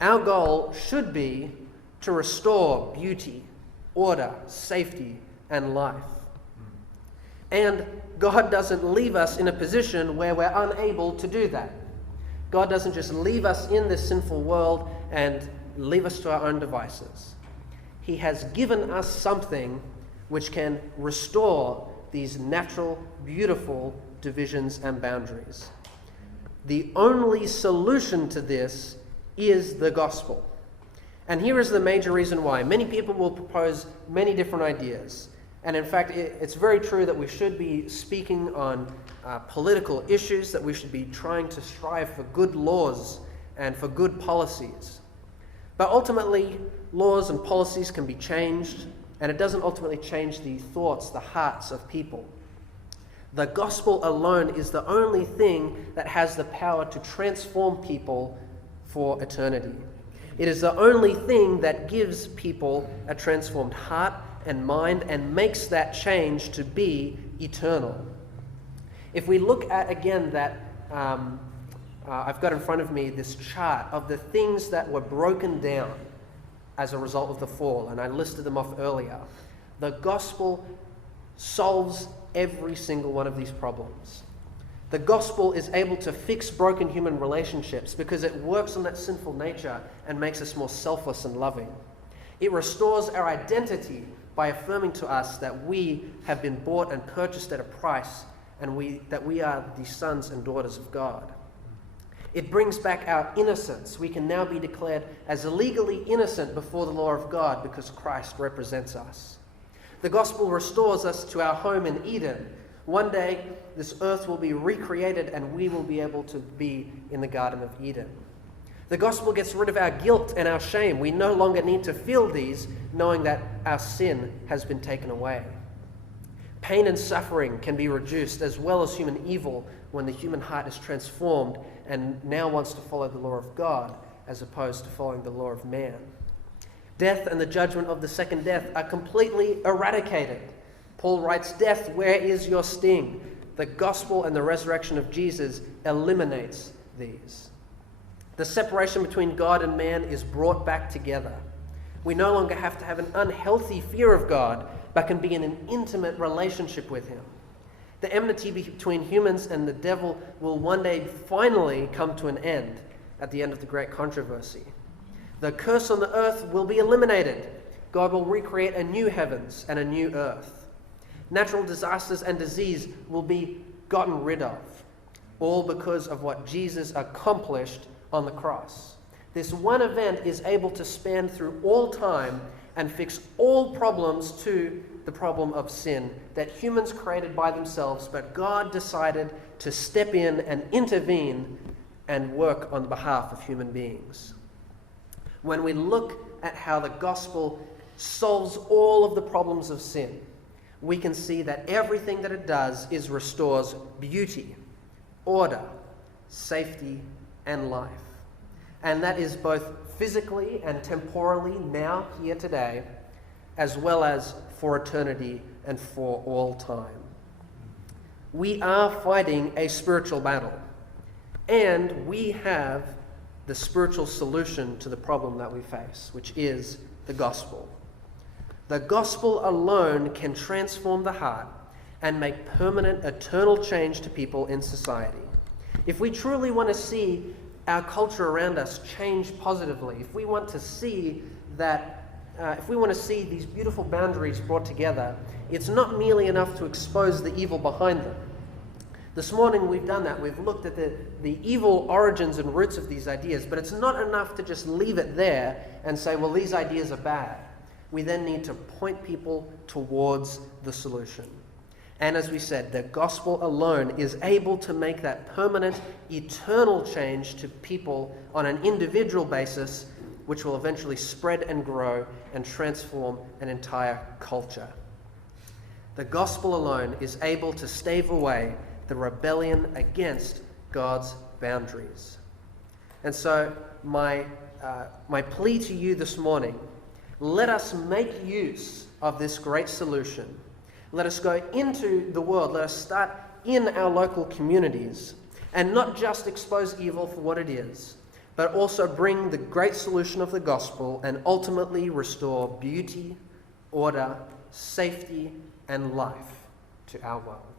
Our goal should be to restore beauty, order, safety, and life. And God doesn't leave us in a position where we're unable to do that. God doesn't just leave us in this sinful world and leave us to our own devices. He has given us something which can restore these natural, beautiful divisions and boundaries. The only solution to this is the gospel. And here is the major reason why. Many people will propose many different ideas. And in fact, it's very true that we should be speaking on political issues, that we should be trying to strive for good laws and for good policies. But ultimately, laws and policies can be changed, and it doesn't ultimately change the thoughts, the hearts of people. The gospel alone is the only thing that has the power to transform people for eternity. It is the only thing that gives people a transformed heart and mind and makes that change to be eternal. If we look at, again, that I've got in front of me this chart of the things that were broken down as a result of the fall, and I listed them off earlier. The gospel solves every single one of these problems. The gospel is able to fix broken human relationships because it works on that sinful nature and makes us more selfless and loving. It restores our identity by affirming to us that we have been bought and purchased at a price, and that we are the sons and daughters of God. It brings back our innocence. We can now be declared as legally innocent before the law of God because Christ represents us. The gospel restores us to our home in Eden. One day, this earth will be recreated and we will be able to be in the Garden of Eden. The gospel gets rid of our guilt and our shame. We no longer need to feel these, knowing that our sin has been taken away. Pain and suffering can be reduced, as well as human evil, when the human heart is transformed and now wants to follow the law of God as opposed to following the law of man. Death and the judgment of the second death are completely eradicated. Paul writes, "Death, where is your sting?" The gospel and the resurrection of Jesus eliminates these. The separation between God and man is brought back together. We no longer have to have an unhealthy fear of God, but can be in an intimate relationship with him. The enmity between humans and the devil will one day finally come to an end at the end of the great controversy. The curse on the earth will be eliminated. God will recreate a new heavens and a new earth. Natural disasters and disease will be gotten rid of, all because of what Jesus accomplished on the cross. This one event is able to span through all time and fix all problems to the problem of sin that humans created by themselves, but God decided to step in and intervene and work on behalf of human beings. When we look at how the gospel solves all of the problems of sin, we can see that everything that it does is restores beauty, order, safety, and life. And that is both physically and temporally now, here today, as well as for eternity and for all time. We are fighting a spiritual battle, and we have the spiritual solution to the problem that we face, which is the gospel. The gospel alone can transform the heart and make permanent, eternal change to people in society. If we truly want to see our culture around us change positively, if we want to see these beautiful boundaries brought together, it's not merely enough to expose the evil behind them. This morning we've done that. We've looked at the evil origins and roots of these ideas, but it's not enough to just leave it there and say, well, these ideas are bad. We then need to point people towards the solution. And as we said, the gospel alone is able to make that permanent, eternal change to people on an individual basis, which will eventually spread and grow and transform an entire culture. The gospel alone is able to stave away the rebellion against God's boundaries. And so my plea to you this morning, let us make use of this great solution. Let us go into the world. Let us start in our local communities and not just expose evil for what it is, but also bring the great solution of the gospel and ultimately restore beauty, order, safety, and life to our world.